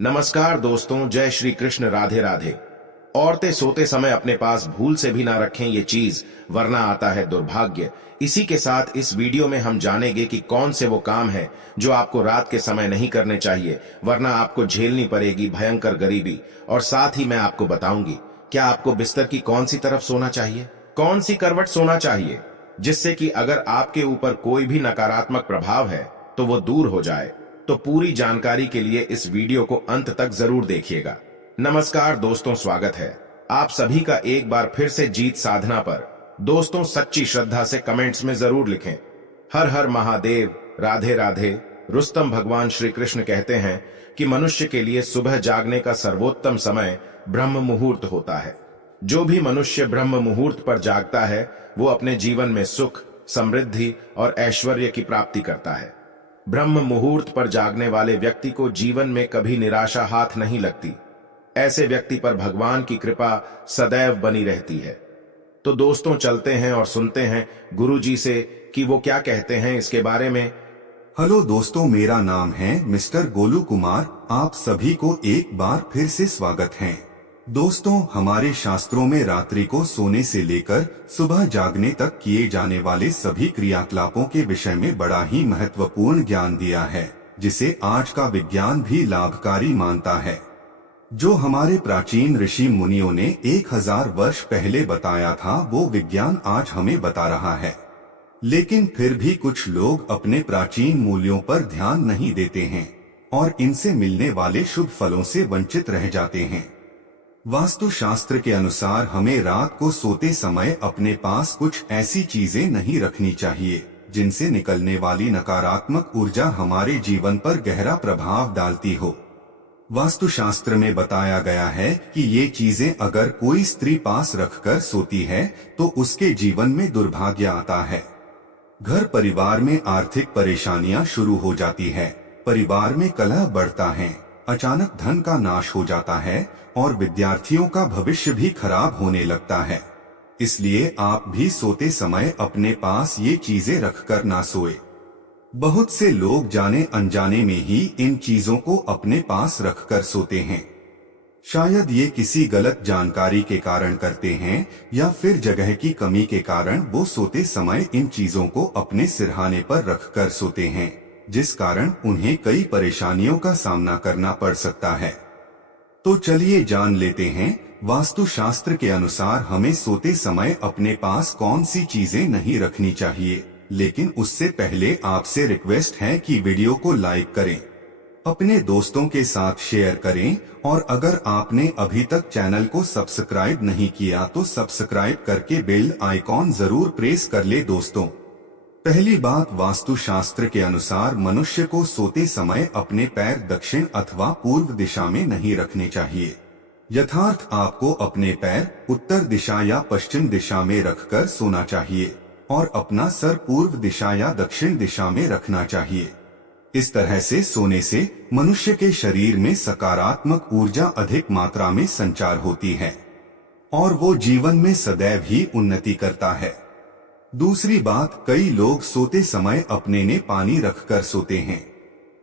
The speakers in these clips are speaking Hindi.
नमस्कार दोस्तों, जय श्री कृष्ण, राधे राधे। औरतें सोते समय अपने पास भूल से भी ना रखें ये चीज, वरना आता है दुर्भाग्य। इसी के साथ इस वीडियो में हम जानेंगे कि कौन से वो काम है जो आपको रात के समय नहीं करने चाहिए, वरना आपको झेलनी पड़ेगी भयंकर गरीबी। और साथ ही मैं आपको बताऊंगी क्या आपको बिस्तर की कौन सी तरफ सोना चाहिए, कौन सी करवट सोना चाहिए, जिससे कि अगर आपके ऊपर कोई भी नकारात्मक प्रभाव है तो वो दूर हो जाए। तो पूरी जानकारी के लिए इस वीडियो को अंत तक जरूर देखिएगा। नमस्कार दोस्तों, स्वागत है आप सभी का एक बार फिर से जीत साधना पर। दोस्तों, सच्ची श्रद्धा से कमेंट्स में जरूर लिखें हर हर महादेव, राधे राधे। रुस्तम भगवान श्री कृष्ण कहते हैं कि मनुष्य के लिए सुबह जागने का सर्वोत्तम समय ब्रह्म मुहूर्त होता है। जो भी मनुष्य ब्रह्म मुहूर्त पर जागता है वो अपने जीवन में सुख, समृद्धि और ऐश्वर्य की प्राप्ति करता है। ब्रह्म मुहूर्त पर जागने वाले व्यक्ति को जीवन में कभी निराशा हाथ नहीं लगती। ऐसे व्यक्ति पर भगवान की कृपा सदैव बनी रहती है। तो दोस्तों, चलते हैं और सुनते हैं गुरुजी से कि वो क्या कहते हैं इसके बारे में। हेलो दोस्तों, मेरा नाम है मिस्टर गोलू कुमार। आप सभी को एक बार फिर से स्वागत है। दोस्तों, हमारे शास्त्रों में रात्रि को सोने से लेकर सुबह जागने तक किए जाने वाले सभी क्रियाकलापों के विषय में बड़ा ही महत्वपूर्ण ज्ञान दिया है, जिसे आज का विज्ञान भी लाभकारी मानता है। जो हमारे प्राचीन ऋषि मुनियों ने 1000 वर्ष पहले बताया था, वो विज्ञान आज हमें बता रहा है। लेकिन फिर भी कुछ लोग अपने प्राचीन मूल्यों पर ध्यान नहीं देते हैं और इनसे मिलने वाले शुभ फलों से वंचित रह जाते हैं। वास्तुशास्त्र के अनुसार हमें रात को सोते समय अपने पास कुछ ऐसी चीजें नहीं रखनी चाहिए जिनसे निकलने वाली नकारात्मक ऊर्जा हमारे जीवन पर गहरा प्रभाव डालती हो। वास्तुशास्त्र में बताया गया है कि ये चीजें अगर कोई स्त्री पास रखकर सोती है तो उसके जीवन में दुर्भाग्य आता है। घर परिवार में आर्थिक परेशानियां शुरू हो जाती है, परिवार में कलह बढ़ता है, अचानक धन का नाश हो जाता है और विद्यार्थियों का भविष्य भी खराब होने लगता है। इसलिए आप भी सोते समय अपने पास ये चीजें रखकर ना सोए। बहुत से लोग जाने अनजाने में ही इन चीजों को अपने पास रखकर सोते हैं। शायद ये किसी गलत जानकारी के कारण करते हैं या फिर जगह की कमी के कारण वो सोते समय इन चीजों को अपने सिरहाने पर रखकर सोते हैं, जिस कारण उन्हें कई परेशानियों का सामना करना पड़ सकता है। तो चलिए जान लेते हैं वास्तुशास्त्र के अनुसार हमें सोते समय अपने पास कौन सी चीजें नहीं रखनी चाहिए। लेकिन उससे पहले आपसे रिक्वेस्ट है कि वीडियो को लाइक करें, अपने दोस्तों के साथ शेयर करें और अगर आपने अभी तक चैनल को सब्सक्राइब नहीं किया तो सब्सक्राइब करके बेल आइकॉन जरूर प्रेस कर ले। दोस्तों, पहली बात, वास्तुशास्त्र के अनुसार मनुष्य को सोते समय अपने पैर दक्षिण अथवा पूर्व दिशा में नहीं रखने चाहिए। यथार्थ आपको अपने पैर उत्तर दिशा या पश्चिम दिशा में रखकर सोना चाहिए और अपना सर पूर्व दिशा या दक्षिण दिशा में रखना चाहिए। इस तरह से सोने से मनुष्य के शरीर में सकारात्मक ऊर्जा अधिक मात्रा में संचार होती है और वो जीवन में सदैव ही उन्नति करता है। दूसरी बात, कई लोग सोते समय अपने ने पानी रखकर सोते हैं।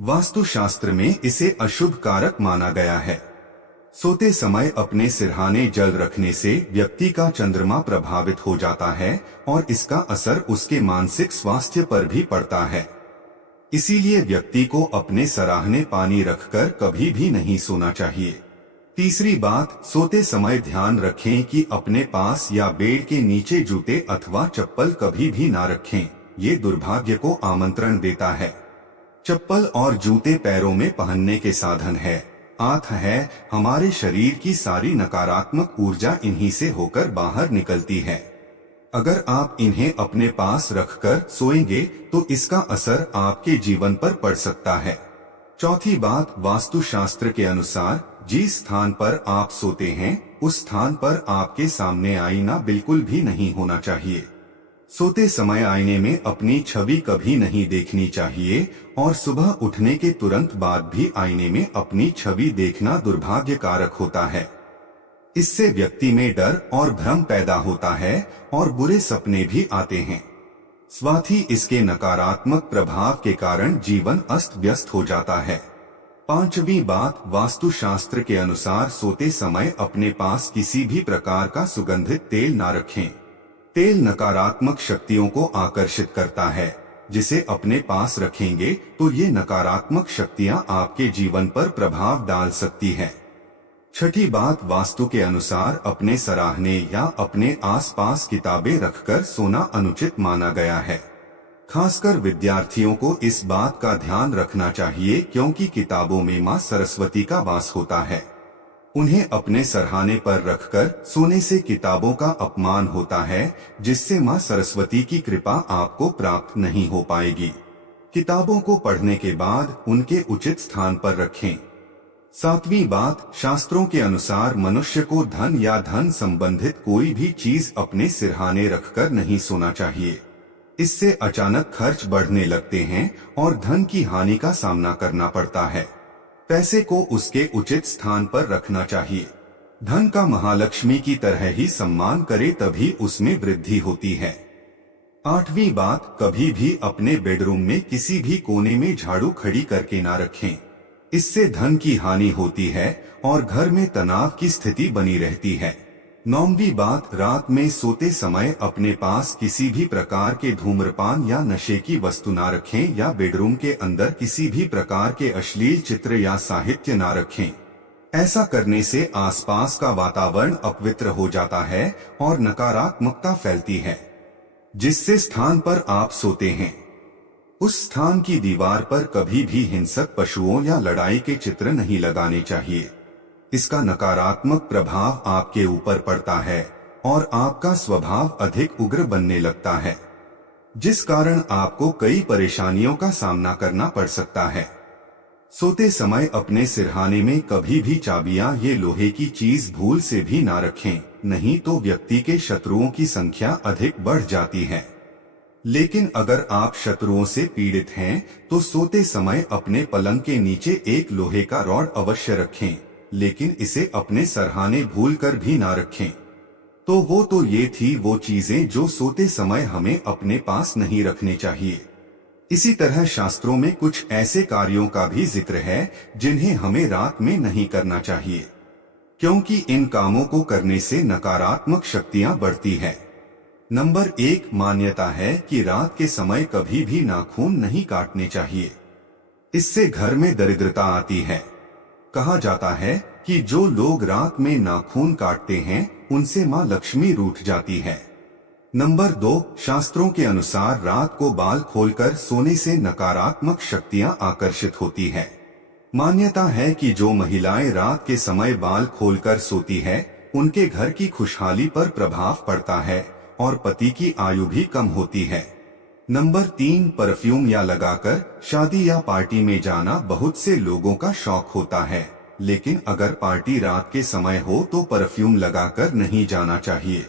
वास्तुशास्त्र में इसे अशुभ कारक माना गया है। सोते समय अपने सिरहाने जल रखने से व्यक्ति का चंद्रमा प्रभावित हो जाता है और इसका असर उसके मानसिक स्वास्थ्य पर भी पड़ता है। इसीलिए व्यक्ति को अपने सराहने पानी रखकर कभी भी नहीं सोना चाहिए। तीसरी बात, सोते समय ध्यान रखें कि अपने पास या बेड के नीचे जूते अथवा चप्पल कभी भी ना रखें। ये दुर्भाग्य को आमंत्रण देता है। चप्पल और जूते पैरों में पहनने के साधन है, आत्मा है। हमारे शरीर की सारी नकारात्मक ऊर्जा इन्हीं से होकर बाहर निकलती है। अगर आप इन्हें अपने पास रखकर सोएंगे तो इसका असर आपके जीवन पर पड़ सकता है। चौथी बात, वास्तुशास्त्र के अनुसार जिस स्थान पर आप सोते हैं उस स्थान पर आपके सामने आईना बिल्कुल भी नहीं होना चाहिए। सोते समय आईने में अपनी छवि कभी नहीं देखनी चाहिए और सुबह उठने के तुरंत बाद भी आईने में अपनी छवि देखना दुर्भाग्य कारक होता है। इससे व्यक्ति में डर और भ्रम पैदा होता है और बुरे सपने भी आते हैं। साथ ही इसके नकारात्मक प्रभाव के कारण जीवन अस्त व्यस्त हो जाता है। पांचवी बात, वास्तुशास्त्र के अनुसार सोते समय अपने पास किसी भी प्रकार का सुगंधित तेल ना रखें। तेल नकारात्मक शक्तियों को आकर्षित करता है, जिसे अपने पास रखेंगे तो ये नकारात्मक शक्तियां आपके जीवन पर प्रभाव डाल सकती हैं। छठी बात, वास्तु के अनुसार अपने सराहने या अपने आसपास किताबें रखकर सोना अनुचित माना गया है। खासकर विद्यार्थियों को इस बात का ध्यान रखना चाहिए क्योंकि किताबों में मां सरस्वती का वास होता है। उन्हें अपने सरहाने पर रखकर सोने से किताबों का अपमान होता है, जिससे मां सरस्वती की कृपा आपको प्राप्त नहीं हो पाएगी। किताबों को पढ़ने के बाद उनके उचित स्थान पर रखें। सातवीं बात, शास्त्रों के अनुसार मनुष्य को धन या धन संबंधित कोई भी चीज अपने सिरहाने रखकर नहीं सोना चाहिए। इससे अचानक खर्च बढ़ने लगते हैं और धन की हानि का सामना करना पड़ता है। पैसे को उसके उचित स्थान पर रखना चाहिए। धन का महालक्ष्मी की तरह ही सम्मान करे तभी उसमें वृद्धि होती है। आठवीं बात, कभी भी अपने बेडरूम में किसी भी कोने में झाड़ू खड़ी करके ना रखें। इससे धन की हानि होती है और घर में तनाव की स्थिति बनी रहती है। नौवीं बात, रात में सोते समय अपने पास किसी भी प्रकार के धूम्रपान या नशे की वस्तु ना रखें या बेडरूम के अंदर किसी भी प्रकार के अश्लील चित्र या साहित्य ना रखें। ऐसा करने से आसपास का वातावरण अपवित्र हो जाता है और नकारात्मकता फैलती है। जिससे स्थान पर आप सोते हैं उस स्थान की दीवार पर कभी भी हिंसक पशुओं या लड़ाई के चित्र नहीं लगाने चाहिए। इसका नकारात्मक प्रभाव आपके ऊपर पड़ता है और आपका स्वभाव अधिक उग्र बनने लगता है, जिस कारण आपको कई परेशानियों का सामना करना पड़ सकता है। सोते समय अपने सिरहाने में कभी भी चाबियां ये लोहे की चीज भूल से भी ना रखें, नहीं तो व्यक्ति के शत्रुओं की संख्या अधिक बढ़ जाती है। लेकिन अगर आप शत्रुओं से पीड़ित हैं तो सोते समय अपने पलंग के नीचे एक लोहे का रॉड अवश्य रखें, लेकिन इसे अपने सरहाने भूलकर भी ना रखें। तो ये थी वो चीजें जो सोते समय हमें अपने पास नहीं रखने चाहिए। इसी तरह शास्त्रों में कुछ ऐसे कार्यों का भी जिक्र है जिन्हें हमें रात में नहीं करना चाहिए, क्योंकि इन कामों को करने से नकारात्मक शक्तियां बढ़ती है। नंबर 1, मान्यता है कि रात के समय कभी भी नाखून नहीं काटने चाहिए। इससे घर में दरिद्रता आती है। कहा जाता है कि जो लोग रात में नाखून काटते हैं उनसे मां लक्ष्मी रूठ जाती है। नंबर 2, शास्त्रों के अनुसार रात को बाल खोलकर सोने से नकारात्मक शक्तियां आकर्षित होती है। मान्यता है कि जो महिलाएं रात के समय बाल खोलकर सोती है उनके घर की खुशहाली पर प्रभाव पड़ता है और पति की आयु भी कम होती है। नंबर 3, परफ्यूम या लगाकर शादी या पार्टी में जाना बहुत से लोगों का शौक होता है, लेकिन अगर पार्टी रात के समय हो तो परफ्यूम लगाकर नहीं जाना चाहिए।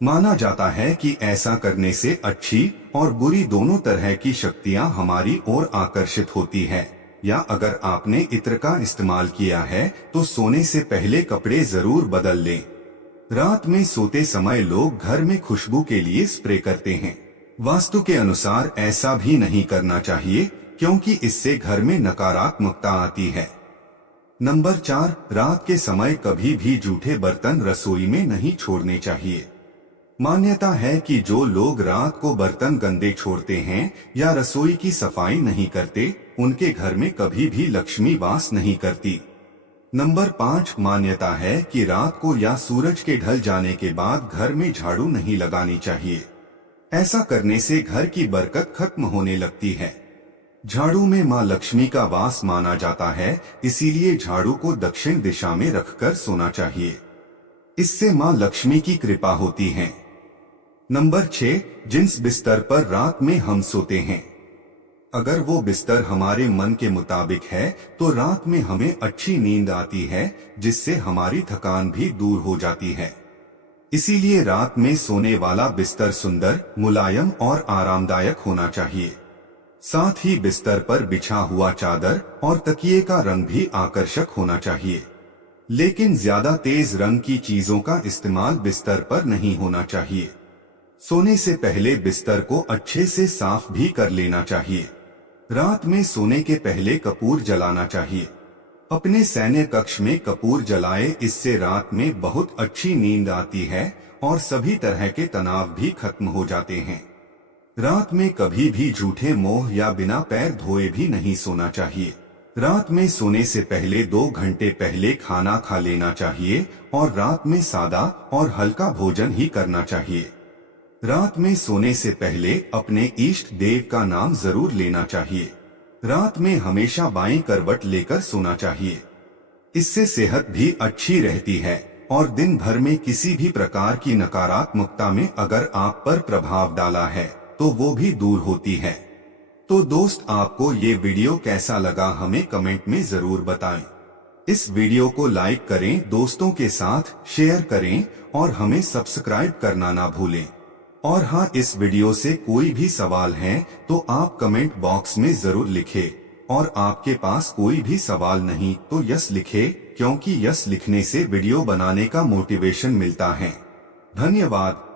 माना जाता है कि ऐसा करने से अच्छी और बुरी दोनों तरह की शक्तियां हमारी ओर आकर्षित होती है। या अगर आपने इत्र का इस्तेमाल किया है तो सोने से पहले कपड़े जरूर बदल लें। रात में सोते समय लोग घर में खुशबू के लिए स्प्रे करते हैं। वास्तु के अनुसार ऐसा भी नहीं करना चाहिए क्योंकि इससे घर में नकारात्मकता आती है। नंबर 4, रात के समय कभी भी जूठे बर्तन रसोई में नहीं छोड़ने चाहिए। मान्यता है कि जो लोग रात को बर्तन गंदे छोड़ते हैं या रसोई की सफाई नहीं करते उनके घर में कभी भी लक्ष्मी वास नहीं करती। नंबर 5, मान्यता है कि रात को या सूरज के ढल जाने के बाद घर में झाड़ू नहीं लगानी चाहिए। ऐसा करने से घर की बरकत खत्म होने लगती है। झाड़ू में मां लक्ष्मी का वास माना जाता है, इसीलिए झाड़ू को दक्षिण दिशा में रखकर सोना चाहिए। इससे मां लक्ष्मी की कृपा होती है। नंबर 6, जिस बिस्तर पर रात में हम सोते हैं अगर वो बिस्तर हमारे मन के मुताबिक है तो रात में हमें अच्छी नींद आती है, जिससे हमारी थकान भी दूर हो जाती है। इसीलिए रात में सोने वाला बिस्तर सुंदर, मुलायम और आरामदायक होना चाहिए। साथ ही बिस्तर पर बिछा हुआ चादर और तकिए का रंग भी आकर्षक होना चाहिए। लेकिन ज्यादा तेज रंग की चीजों का इस्तेमाल बिस्तर पर नहीं होना चाहिए। सोने से पहले बिस्तर को अच्छे से साफ भी कर लेना चाहिए। रात में सोने के पहले कपूर जलाना चाहिए। अपने सैन्य कक्ष में कपूर जलाए, इससे रात में बहुत अच्छी नींद आती है और सभी तरह के तनाव भी खत्म हो जाते हैं। रात में कभी भी झूठे मोह या बिना पैर धोए भी नहीं सोना चाहिए। रात में सोने से पहले 2 घंटे पहले खाना खा लेना चाहिए और रात में सादा और हल्का भोजन ही करना चाहिए। रात में सोने से पहले अपने इष्ट देव का नाम जरूर लेना चाहिए। रात में हमेशा बाईं करवट लेकर सोना चाहिए। इससे सेहत भी अच्छी रहती है और दिन भर में किसी भी प्रकार की नकारात्मकता में अगर आप पर प्रभाव डाला है तो वो भी दूर होती है। तो दोस्त, आपको ये वीडियो कैसा लगा हमें कमेंट में जरूर बताएं। इस वीडियो को लाइक करें, दोस्तों के साथ शेयर करें और हमें सब्सक्राइब करना ना भूलें। और हाँ, इस वीडियो से कोई भी सवाल है तो आप कमेंट बॉक्स में जरूर लिखें, और आपके पास कोई भी सवाल नहीं तो यस लिखें, क्योंकि यस लिखने से वीडियो बनाने का मोटिवेशन मिलता है। धन्यवाद।